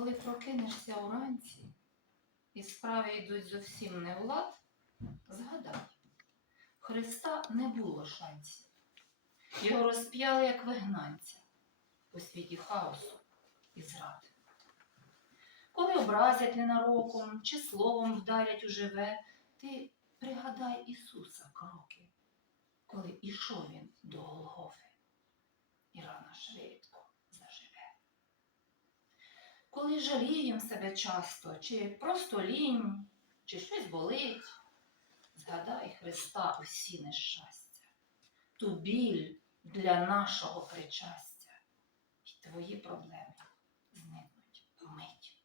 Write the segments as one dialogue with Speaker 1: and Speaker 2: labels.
Speaker 1: Коли прокинешся уранці і справи йдуть зовсім не в лад, згадай, Христа не було шансів. Його розп'яли як вигнанця у світі хаосу і зради. Коли образять ненароком чи словом вдарять у живе, ти пригадай Ісуса кроки, коли ішов він до Голгофи, і рана швидко Коли жалієм себе часто, чи просто лінь, чи щось болить, згадай Христа усі нещастя, ту біль для нашого причастя, і твої проблеми зникнуть вмить.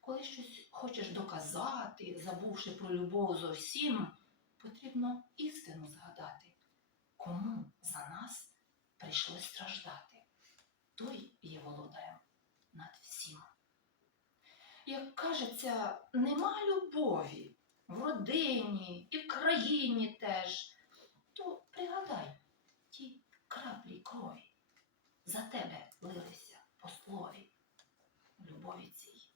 Speaker 1: Коли щось хочеш доказати, забувши про любов зовсім, потрібно істину згадати, кому за нас прийшлось страждати. Той Як кажеться, нема любові в родині і в країні теж, то пригадай ті краплі крові за тебе лилися по слові. Любові цій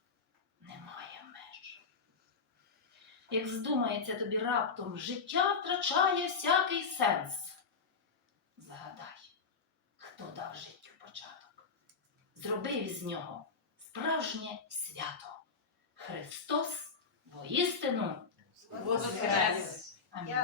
Speaker 1: немає меж. Як здумається тобі раптом, життя втрачає всякий сенс. Згадай, хто дав життю початок, зробив із нього справжнє свято. Христос воістину
Speaker 2: Воскрес!
Speaker 1: Амінь.